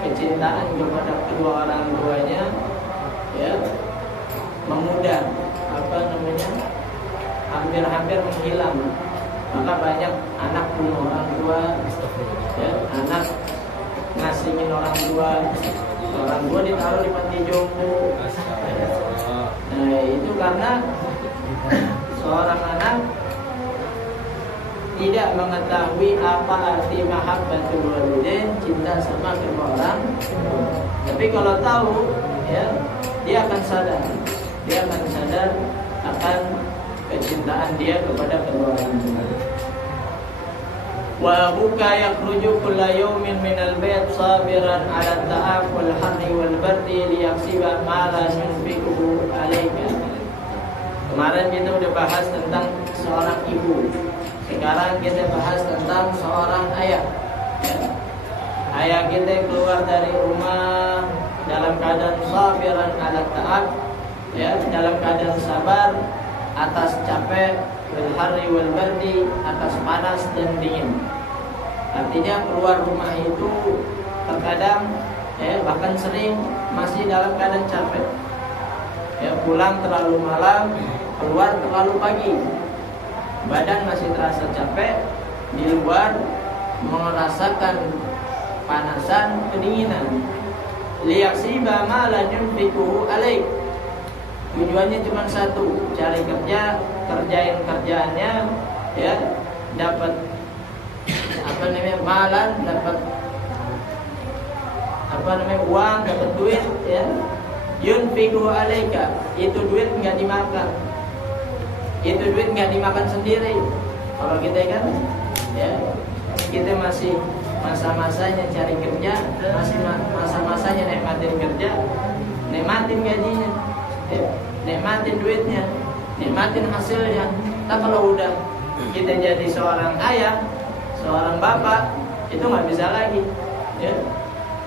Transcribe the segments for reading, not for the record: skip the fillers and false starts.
kecintaan kepada kedua orang tuanya ya memudar apa namanya hampir menghilang. Maka banyak anak bunuh orang tua, ya, anak ngasingin orang tua ditaruh di panti jompo. Nah, itu karena seorang anak tidak mengetahui apa arti mahabbatul walidain, cinta sama kedua orang. Tapi kalau tahu, ya, dia akan sadar akan kecintaan dia kepada kedua orang tua. Wa abuka yakhruju kulla yawmin minal bait sabiran 'ala ta'ab wal harri wal bardi liyaksiba ma la yunfiquhu 'alaika. Kemarin kita udah bahas tentang seorang ibu. Sekarang kita bahas tentang seorang ayah. Ya. Ayah kita keluar dari rumah dalam keadaan sabiran 'ala ta'ab, ya, dalam keadaan sabar atas capek, wal harri wal bardi, atas panas dan dingin. Artinya keluar rumah itu terkadang, ya, bahkan sering masih dalam keadaan capek. Ya, pulang terlalu malam, keluar terlalu pagi. Badan masih terasa capek, di luar merasakan panasan, kedinginan. Liyaksiba ma la yunfiquhu alaik. Tujuannya cuma satu, cari kerja, kerjain kerjaannya, ya, dapat malan, dapat uang, dapat duit, ya. Yunfiquhu alaika, itu duit nggak dimakan, itu duit nggak dimakan sendiri. Kalau kita kan, ya, kita masih masa-masanya cari kerja, masih masa-masanya nikmatin kerja, nikmatin gajinya, ya, nikmatin duitnya, nikmatin hasilnya. Tapi kalau udah kita jadi seorang ayah, seorang bapak, itu nggak bisa lagi, ya.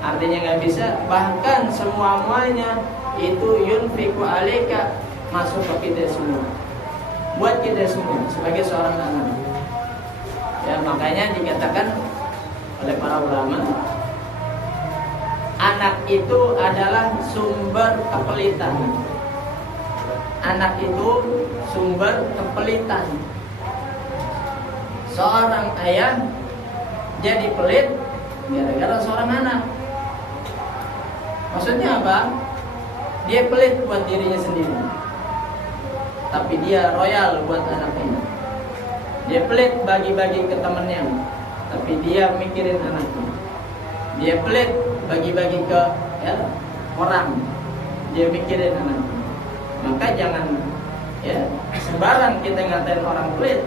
Artinya nggak bisa. Bahkan semuanya itu yunfiqu alaika, masuk ke kita semua, buat kita semua sebagai seorang anak. Ya, makanya dikatakan oleh para ulama, anak itu adalah sumber kepelitan. Anak itu sumber kepelitan. Seorang ayah jadi pelit gara-gara seorang anak. Maksudnya apa? Dia pelit buat dirinya sendiri, tapi dia royal buat anaknya. Dia pelit bagi-bagi ke temannya, tapi dia mikirin anaknya. Dia pelit bagi-bagi ke, ya, orang, dia mikirin anaknya. Maka jangan, ya, sembarang kita ngatain orang pelit.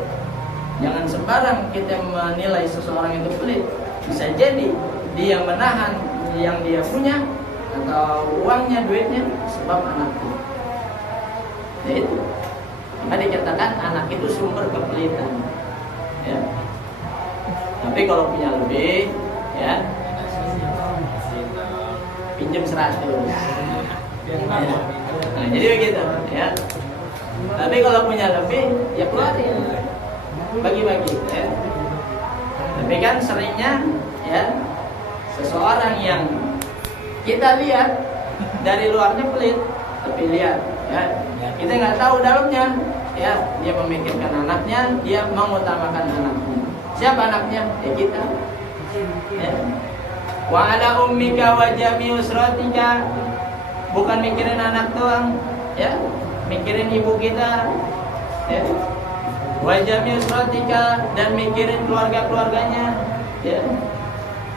Jangan sembarang kita menilai seseorang itu pelit. Bisa jadi dia menahan yang dia punya atau uangnya, duitnya, sebab anaknya. Ya itu. Maka dikatakan anak itu sumber kepelitan. Ya. Tapi kalau punya lebih, ya, pinjam 100. Ya. Nah, jadi begitu, ya. Tapi kalau punya lebih, ya keluarin, bagi-bagi, ya. Tapi kan seringnya, ya, seseorang yang kita lihat dari luarnya pelit, tapi lihat, ya, kita nggak tahu dalamnya, ya, dia memikirkan anaknya, dia mengutamakan anaknya. Siapa anaknya? Ya kita. Ya. Wa ala ummika wa jami usratika, bukan mikirin anak doang, ya, mikirin ibu kita, ya. Wa jami usratika, dan mikirin keluarganya, ya.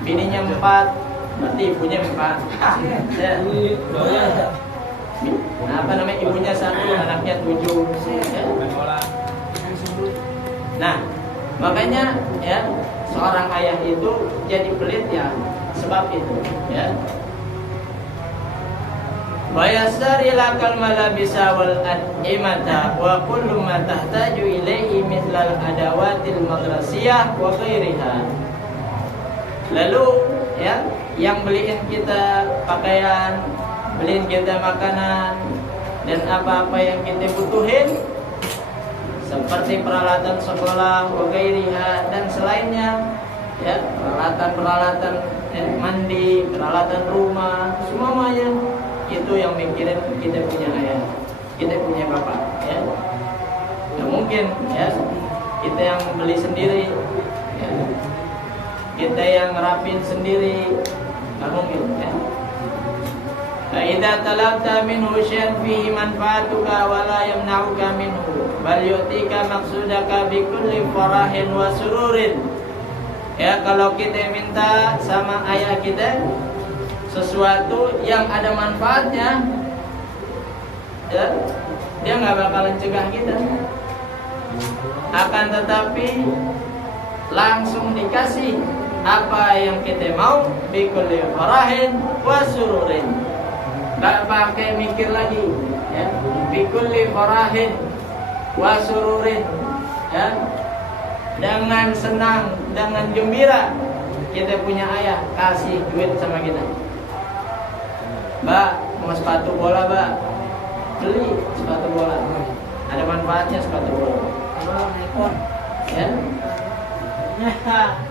Bininya 4, berarti ibunya 4. Ya. Nah, apa namanya, ibunya 1, anaknya 7. Ya. Nah, makanya, ya, seorang ayah itu jadi pelit, ya, sebab itu, ya. Wa yasari lakal malabisa wal ad'imata wa kullu ma tahtaju ilaihi mithlal adawatil madrasiyah wa ghairiha. Lalu, ya, yang beliin kita pakaian, beliin kita makanan, dan apa-apa yang kita butuhin, seperti peralatan sekolah, wa ghairiha, dan selainnya, ya, peralatan mandi, peralatan rumah, semuanya itu yang mikirin kita punya ayah, kita punya bapak, ya. Nah, mungkin mungkin ya kita yang beli sendiri ya. Kita yang rapin sendiri nggak mungkin ya. Idza talabta minhu syai'an fihi manfaatuka wa la yamna'uka minhu bal yu'tika maqsudaka bi kulli farahin wa sururin. Ya, kalau kita minta sama ayah kita sesuatu yang ada manfaatnya, ya, dia nggak bakalan cegah kita. Akan tetapi langsung dikasih apa yang kita mau bi kulli farahin wa sururin. Nggak pakai mikir lagi ya. Bikulli farahin wa sururin ya. Dengan senang, dengan gembira kita punya ayah kasih duit sama kita. Mbak, mau sepatu bola, Mbak? Beli sepatu bola. Ada manfaatnya sepatu bola. Ya.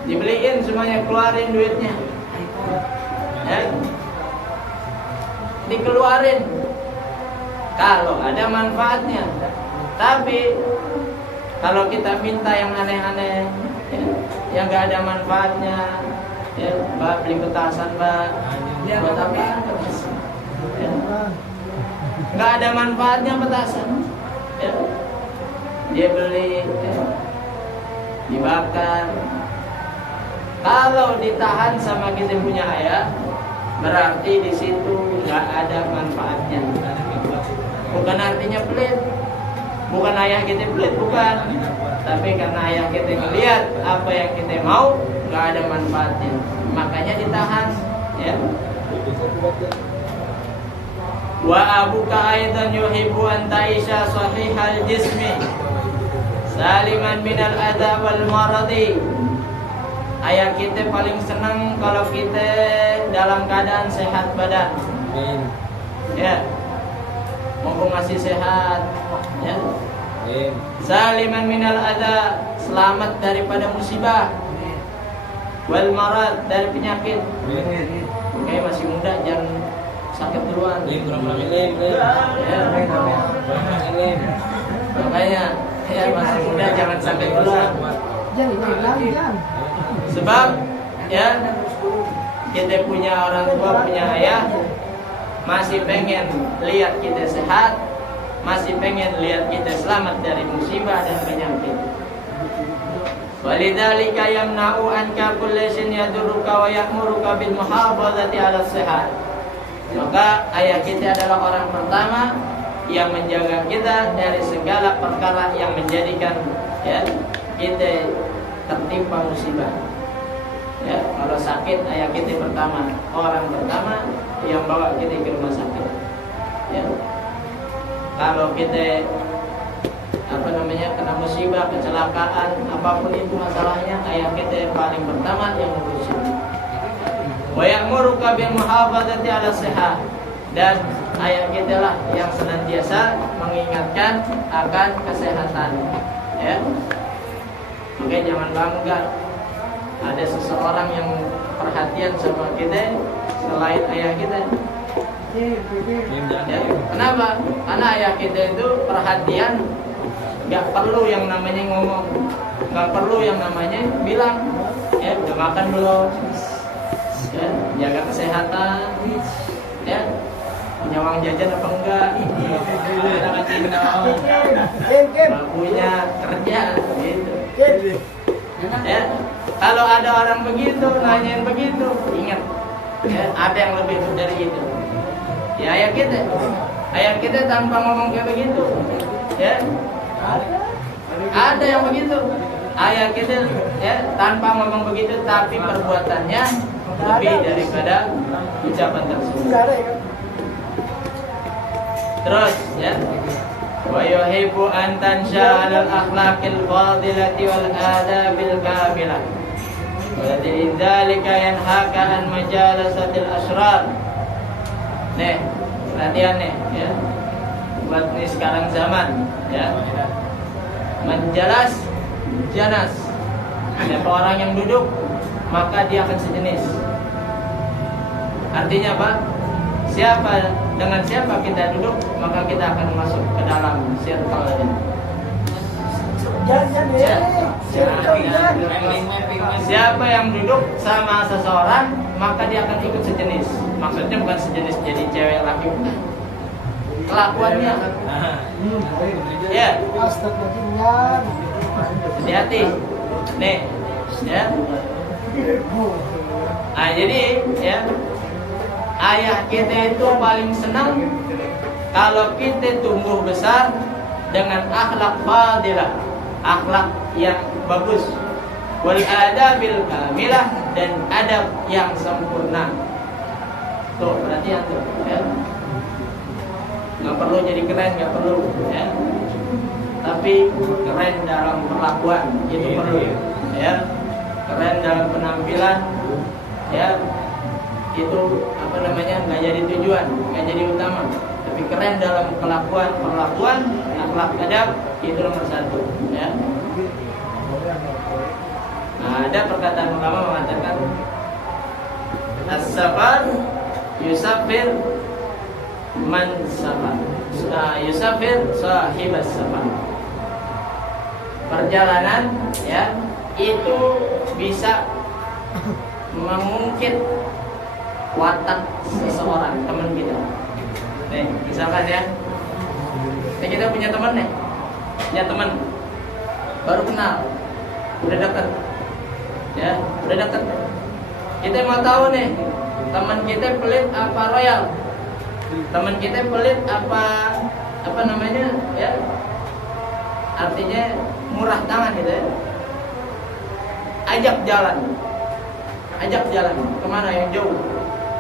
Dibeliin semuanya, keluarin duitnya. Ya. Dikeluarin kalau ada manfaatnya. Tapi kalau kita minta yang aneh-aneh ya, yang nggak ada manfaatnya ya, Mbak beli petasan Mbak buat apa petasan ya. Nggak ada manfaatnya petasan ya. Dia beli ya, dibakar. Kalau ditahan sama kita punya ayah, berarti di situ nggak ada manfaatnya. Bukan artinya pelit, bukan ayah kita pelit, bukan. Tapi karena ayah kita melihat apa yang kita mau nggak ada manfaatnya, makanya ditahan. Ya. Wa abuka aidan yuhibbu an ta'isha sahihal jismi saliman minal adha wal maradi. Ayah kita paling senang kalau kita dalam keadaan sehat badan. Ya. Mumpung masih sehat, ya. Saliman minal adza, selamat daripada musibah. Wal marad, dari penyakit. Oke, masih muda jangan sakit duluan. Makanya ya masih muda jangan sakit duluan. Sebab ya kita punya orang tua, punya ayah, masih pengen lihat kita sehat, masih pengen lihat kita selamat dari musibah dan penyakit. Walidzalika yamna'u anka kulli shay'in yadurruka wa ya'muruka bil muhafazati 'ala sehat. Maka ayah kita adalah orang pertama yang menjaga kita dari segala perkara yang menjadikan ya kita tertimpa musibah. Ya, kalau sakit ayah kita pertama, orang pertama yang bawa kita ke rumah sakit. Ya. Kalau kita kena musibah, kecelakaan, apapun itu masalahnya, ayah kita paling pertama yang ngurusin. Wa ya'muruka bil muhafazati 'ala sehat, dan ayah kita lah yang senantiasa mengingatkan akan kesehatan. Ya. Makanya jangan bangga ada seseorang yang perhatian sama kita selain ayah kita. Ya, kenapa? Karena ayah kita itu perhatian, nggak perlu yang namanya ngomong, nggak perlu yang namanya bilang, ya udah makan belum, ya jaga kesehatan, ya punya uang jajan apa enggak, punya kerja, gitu. Ya, kalau ada orang begitu, nanyain begitu, ingat, ya, ada yang lebih dari itu. Ya ayah kita tanpa ngomong kayak begitu, ya, ada yang begitu. Ayah kita, ya, tanpa ngomong begitu, tapi perbuatannya lebih daripada ucapan tersebut. Terus, ya. Wa yuhibbu an tansha 'alal akhlaqil fadilati wal adabil kamilah. Wa lidzalika yanhaka an majalasatil asrar. Nih, perhatian nih, ya. Buat nih sekarang zaman, ya. Menjalas janas. Siapa orang yang duduk, maka dia akan sejenis. Artinya apa? Dengan siapa kita duduk, maka kita akan masuk ke dalam circle ini. Siapa yang duduk sama seseorang maka dia akan ikut sejenis. Maksudnya bukan sejenis jadi cewek laki, bukan. Kelakuannya. Ya. Hati-hati. Nih, ya. Nah, jadi ya, ayah kita itu paling senang kalau kita tumbuh besar dengan akhlak fadilah, akhlak yang bagus, wal adabil kamilah, dan adab yang sempurna. Tuh, perhatian tuh, ya. Nggak perlu jadi keren, nggak perlu, ya. Tapi keren dalam perlakuan itu perlu, ya. Keren dalam penampilan, ya. Itu apa namanya, nggak jadi tujuan, nggak jadi utama. Tapi keren dalam kelakuan, perlakuan, akhlak, adab itu nomor satu, ya. Nah, ada perkataan ulama mengatakan as-safar yusafir man safar, yusafir sahibas safar. Perjalanan, ya, itu bisa mengungkit watak seseorang, teman kita. Nih, misalkan ya, kita punya teman nih, punya teman baru kenal, udah dekat, ya, udah dekat. Kita mau tahu nih, teman kita pelit apa royal, teman kita pelit apa namanya, ya, artinya murah tangan gitu ya. Ajak jalan kemana yang jauh,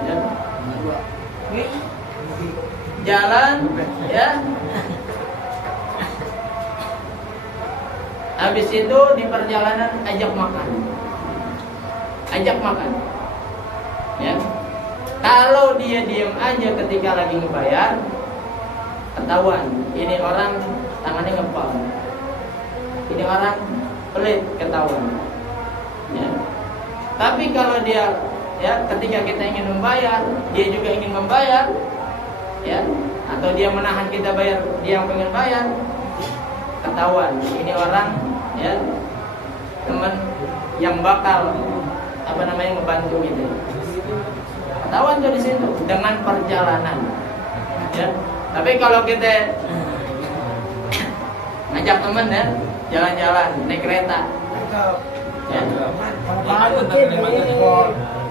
ya. Jalan, ya. Habis itu di perjalanan ajak makan, ya. Kalau dia diam aja ketika lagi ngebayar, ketahuan ini orang tangannya ngepal, ini orang pelit, ketahuan, ya. Tapi kalau dia, ya, ketika kita ingin membayar, dia juga ingin membayar, ya, atau dia menahan kita bayar, dia yang pengen bayar, ketahuan ini orang, ya, teman yang bakal apa namanya membantu gitu. Ketahuan tuh di situ dengan perjalanan, ya. Tapi kalau kita ngajak teman, ya, jalan-jalan naik kereta, ya,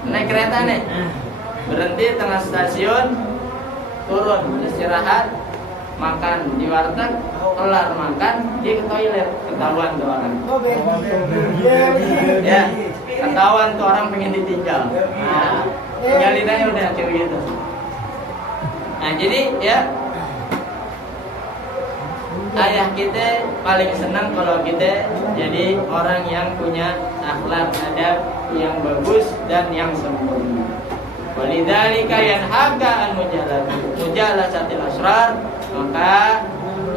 naik kereta nih, berhenti tengah stasiun, turun istirahat, makan di warteg, kelar makan dia ke toilet, ketahuan tuh orang, ya, ketahuan tuh orang pengen ditinggal. Nah, tinggalin aja udah kayak gitu. Nah, jadi, ya, ayah kita paling senang kalau kita jadi orang yang punya akhlak adab yang bagus dan yang sempurna. Walidzalika yanhaka an mujalasatil asrar. Maka,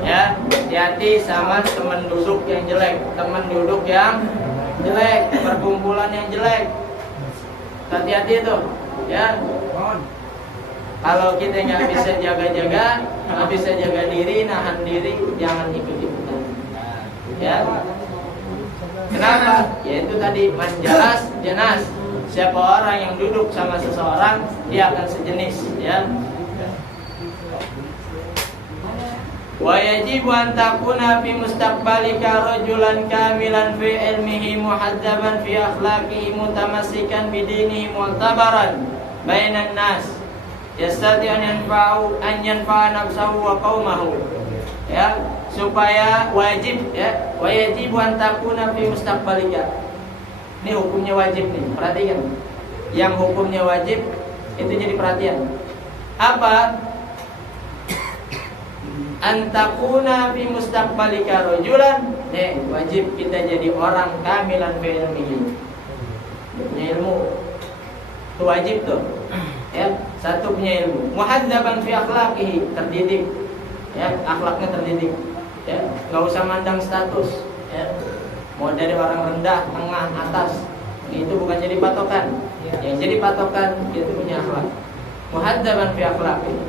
ya, hati-hati sama teman duduk yang jelek, teman duduk yang jelek, perkumpulan yang jelek. Hati-hati itu, ya. Kalau kita nggak bisa jaga-jaga, nggak bisa jaga diri, nahan diri, jangan ikut-ikutan, ya. Kenapa? Yaitu tadi manjalas jenas. Siapa orang yang duduk sama seseorang, dia akan sejenis, ya. Wa yajibu an takuna fi mustaqbalika rajulan kamilan fi ilmihi muhadzaban fi akhlaqihi mutamassikan bi dinihi mu'tabaran bainan nas yastati an yanfa'a nafsahu wa qaumahu, ya, supaya wajib, ya, wa yajibu an takuna fi mustaqbalika. Ini hukumnya wajib nih, perhatikan. Yang hukumnya wajib itu jadi perhatian. Apa? Antakuna fi mustaqbalika rajulan, wajib kita jadi orang kamilan fi ilmihi, punya ilmu, itu wajib tuh, ya. Satu, punya ilmu, muhadzaban fi akhlaqihi, terdidik, ya, akhlaknya terdidik, ya, nggak usah mandang status, ya, mau dari orang rendah, tengah, atas, itu bukan jadi patokan. Yang jadi patokan itu punya akhlak, muhadzaban fi akhlaqihi,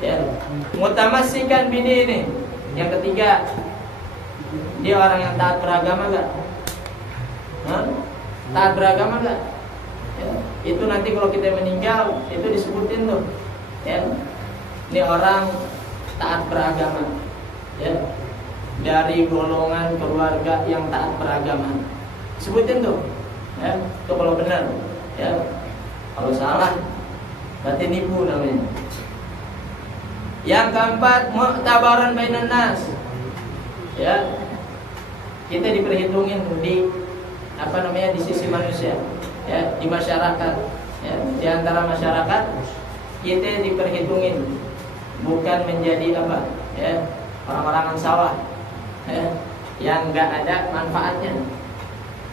ya, mutamassikan bidini. Yang ketiga, Dia orang yang taat beragama gak? Taat beragama gak? Ya. Itu nanti kalau kita meninggal itu disebutin tuh, ya. Ini orang taat beragama, ya, dari golongan keluarga yang taat beragama. Sebutin tuh, ya. Itu kalau benar, ya. Kalau salah berarti nipu namanya. Yang keempat, mu'tabaran bainan nas. Ya. Kita diperhitungin di di sisi manusia, ya, di masyarakat, ya, di antara masyarakat kita diperhitungin, bukan menjadi ya, orang-orang sawah, ya, yang nggak ada manfaatnya,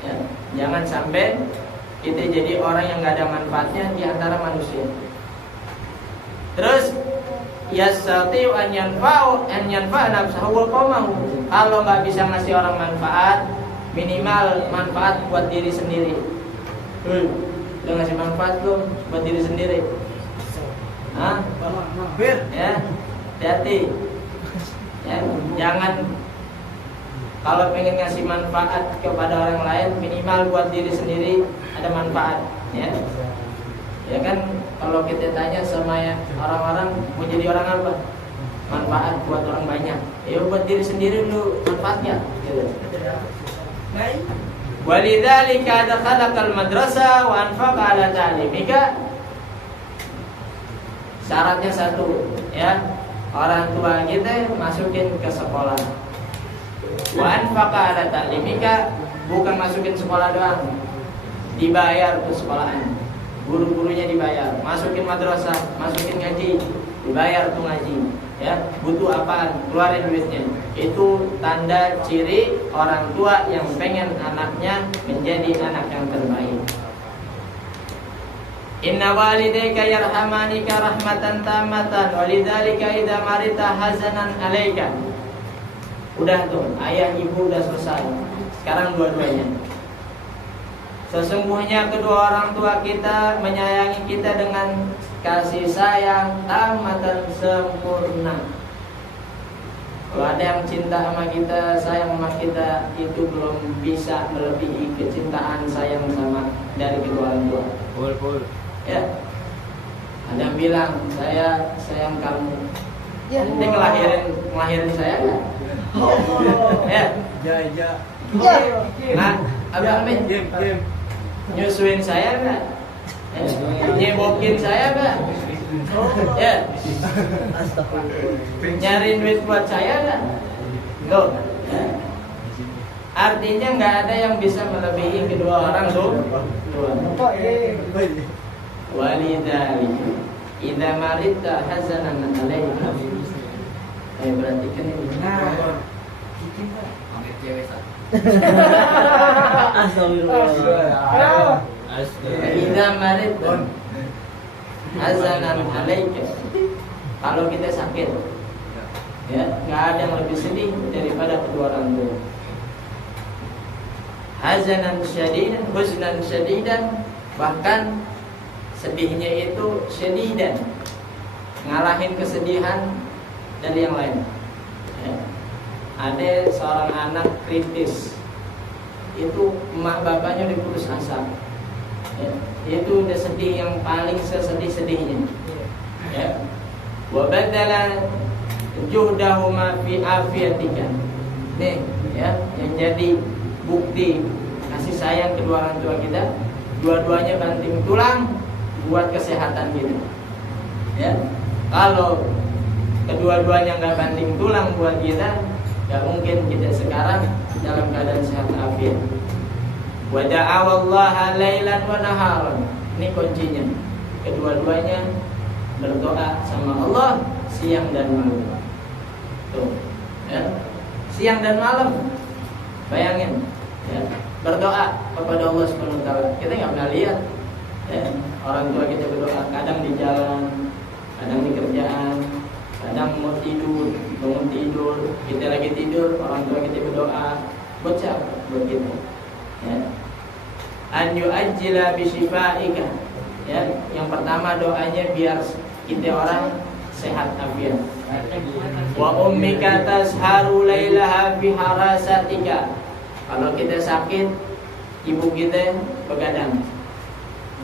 ya. Jangan sampai kita jadi orang yang nggak ada manfaatnya di antara manusia. Terus yastati'u an yanfa'a nafsahu wa qaumahu. Kalau nggak bisa ngasih orang manfaat, minimal manfaat buat diri sendiri. Udah ngasih manfaat belum buat diri sendiri? Ya, hati-hati. Ya, jangan kalau pengen ngasih manfaat kepada orang lain, minimal buat diri sendiri ada manfaat, ya. Ya kan, kalau kita tanya sama orang-orang mau jadi orang apa? Manfaat buat orang banyak. Ya buat diri sendiri dulu manfaatnya, gitu. Walidzalika adkhalakal madrasah wa anfaqa ala ta'limika. Syaratnya satu, ya. Orang tua kita masukin ke sekolah. Wa anfaqa ala ta'limika, bukan masukin sekolah doang. Dibayar ke sekolahan. Guru-gurunya dibayar, masukin madrasah, masukin ngaji, dibayar tuh ngaji, ya. Butuh apaan? Keluarin duitnya. Itu tanda ciri orang tua yang pengen anaknya menjadi anak yang terbaik. Inna walidayka yarhamanika rahmatan tamatan walidzalika idza marita hazanan alaika. Udah tuh, ayah ibu udah selesai. Sekarang dua-duanya. Sesungguhnya kedua orang tua kita menyayangi kita dengan kasih sayang tamatan sempurna. Kalau ada yang cinta sama kita, sayang sama kita, itu belum bisa melebihi kecintaan sayang sama dari kedua orang tua. Ya. Ada yang bilang saya sayang kamu. Nanti ngelahirin saya kan? Ya. Nah, abang game. Nyusuin saya enggak? Nyebokin saya enggak? Ya. Nyariin duit buat saya enggak? Loh. Artinya enggak ada yang bisa melebihi kedua orang tua. Walidzalika idza marita hazanan alaika. Ayo perhatikan ini. Astagfirullah. Idza marita hazanan alaika. Kalau kita sakit, ya, nggak ada yang lebih sedih daripada kedua orang tua. Hazanan syadidan, huznan syadidan, bahkan sedihnya itu syadidan, ngalahin kesedihan dari yang lain. Ya. Ada seorang anak kritis, itu emak bapaknya udah putus asa, ya. Itu udah sedih yang paling sesedih-sedihnya, ya. Wa badala juhdahuma fi afiyatika. Nih, ya, yang jadi bukti kasih sayang kedua orang tua kita, dua-duanya banting tulang buat kesehatan kita, ya. Kalau kedua-duanya nggak banting tulang buat kita, nggak mungkin kita sekarang dalam keadaan sehat afiat. Wa da'awallaha lailan wa naharan. Ini kuncinya. Kedua-duanya berdoa sama Allah siang dan malam. Tuh, ya. Siang dan malam. Bayangin, ya. Berdoa kepada Allah Subhanahu wa taala. Kita nggak pernah lihat, ya, orang tua kita berdoa, kadang di jalan, kadang di kerjaan, kadang mau tidur, bangun tidur, kita lagi tidur, orang tua kita berdoa. Buat siapa? Buat kita, ya. An yu'ajjila bi syifa'ika, ya. Yang pertama doanya biar kita orang sehat afiat. Wa ummika tasharu lailaha fi harasatika. Kalau kita sakit, ibu kita begadang.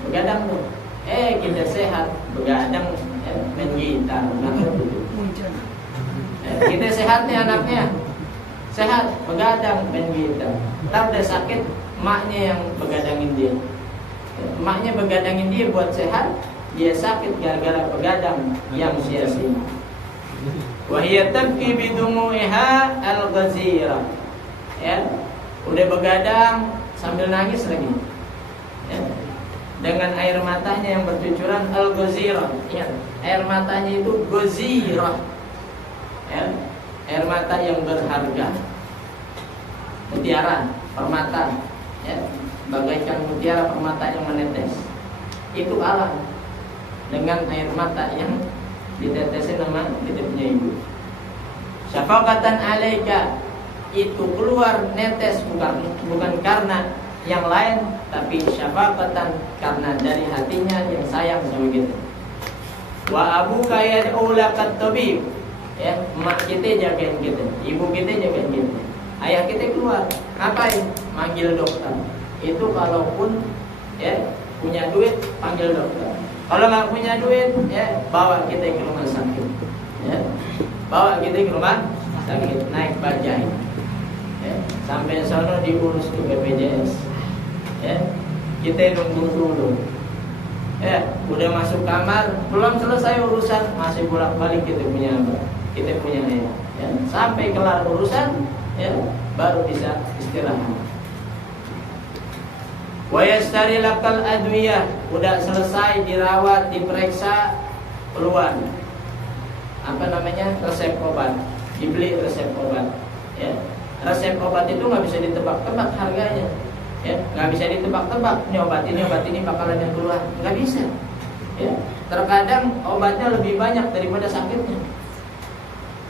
Begadang tuh. Kita sehat, begadang main gitar. Kita sehat nih anaknya. Sehat, begadang main gitar. Tapi udah sakit, maknya yang begadangin dia. Maknya begadangin dia buat sehat, dia sakit gara-gara begadang yang sia-sia. Wa hiya tabki bidumu'iha al-ghazira. Ya, udah begadang sambil nangis lagi. Ya. Dengan air matanya yang bercucuran al-ghazira. Ya, air matanya itu ghazira. Ya, air mata yang berharga. Mutiara, permata. Ya, bagaikan mutiara permata yang menetes. Itu alam dengan air mata yang ditetesin sama kita punya ibu. Syafaqatan alaika, itu keluar netes bukan karena yang lain, tapi syafaqatan karena dari hatinya yang sayang sama kita. Wa abuka yad'u laqat tabib. Ya, mak kita jagain kita, ibu kita jagain kita. Ayah kita keluar, ngapain? Manggil dokter. Itu kalaupun ya punya duit panggil dokter. Kalau nggak punya duit ya bawa kita ke rumah sakit. Ya, bawa kita ke rumah sakit, naik bajai. Ya, sampai sono diurus ke BPJS. Ya, kita nunggu dulu. Ya, udah masuk kamar, belum selesai urusan, masih bolak-balik kita punya apa? Kita punya ayah. Ya, sampai kelar urusan, ya, baru bisa istirahat. Wa yastari lakal adwiyah, udah selesai dirawat, diperiksa, keluar apa namanya resep obat, dibeli resep obat. Ya, resep obat itu nggak bisa ditebak-tebak harganya. Ya, nggak bisa ditebak-tebak. Ini obat ini bakalan yang keluar, nggak bisa. Ya, terkadang obatnya lebih banyak daripada sakitnya.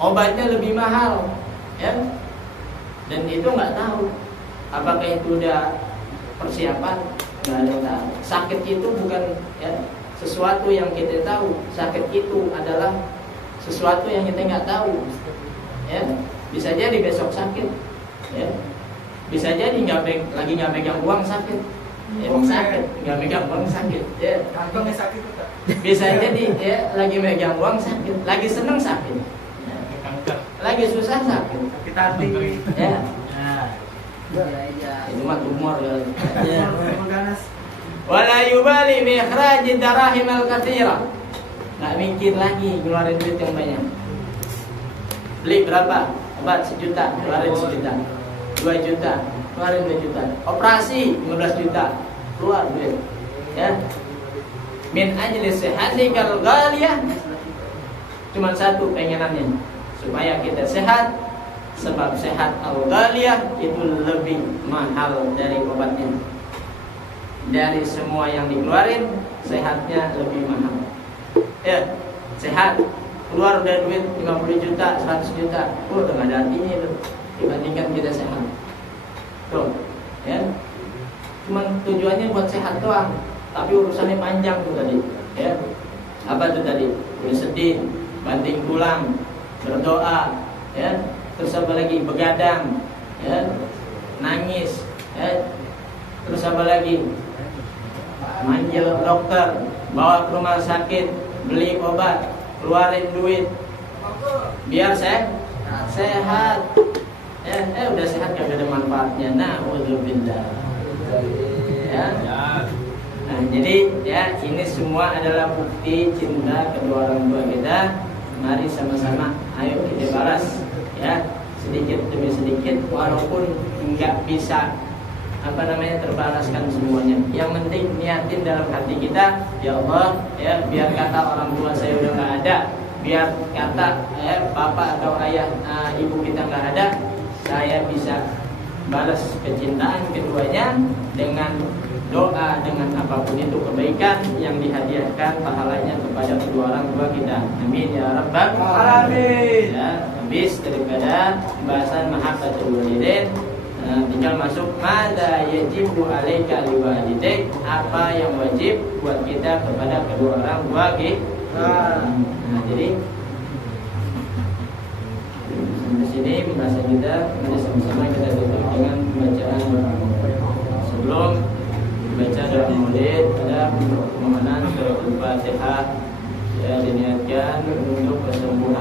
Obatnya lebih mahal, ya. Dan itu nggak tahu apakah itu udah persiapan, nggak ada yang tahu. Sakit itu bukan ya sesuatu yang kita tahu. Sakit itu adalah sesuatu yang kita nggak tahu. Ya, bisa jadi besok sakit. Ya, bisa jadi lagi nggak megang uang sakit. Ya, sakit, nggak megang uang sakit. Ya, kantongnya sakit. Bisa jadi ya lagi megang uang sakit, lagi seneng sakit. Lagi susah sakit. Sakit hati. Ya. Iya. Itu mah tumor ya. Ganas. Wala yubali bi ikhrajid darahim al-katsira. Enggak mikir lagi keluarin duit yang banyak. Beli berapa? Obat 1 juta, keluarin 1 juta. 2 juta, keluarin 2 juta. Operasi 15 juta, keluar duit. Ya. Min ajli sihatikal ghaliyah. Cuma satu pengenannya, supaya kita sehat. Sebab sehat al-ghaliyah itu lebih mahal dari obatnya. Dari semua yang dikeluarin, sehatnya lebih mahal. Ya, sehat keluar udah duit 50 juta, 100 juta, udah gak ada artinya itu dibandingkan kita sehat. Tuh, ya. Cuman tujuannya buat sehat doang, tapi urusannya panjang tuh tadi. Ya, apa tuh tadi? Sedih, banting tulang, berdoa, ya. Terus apa lagi? Begadang, ya, nangis, ya. Terus apa lagi? Manggil dokter, bawa ke rumah sakit, beli obat, keluarin duit, biar sehat. Udah sehat gak ada manfaatnya. Na'udzubillah. Ya. Nah, jadi ya ini semua adalah bukti cinta kedua orang tua kita. Mari sama-sama, ayo kita balas. Ya, sedikit demi sedikit, walaupun nggak bisa terbalaskan semuanya. Yang penting niatin dalam hati kita, ya Allah, ya biar kata orang tua saya udah nggak ada, biar kata bapak atau ayah ibu kita nggak ada, saya bisa balas kecintaan keduanya dengan doa, dengan apapun itu kebaikan yang dihadiahkan pahalanya kepada kedua orang tua kita. Amin ya rabbal alamin. Ya, habis daripada pembahasan mahabbatul walidain, tinggal masuk mada yajibu alaika liwalidaik, apa yang wajib buat kita kepada kedua orang tua kita. Nah, jadi sini pembahasan kita, mari sama-sama kita tutup dengan pembacaan doa. Sebelum baca doa maulid ada permohonan surat Al-Fatihah ya diniatkan untuk kesembuhan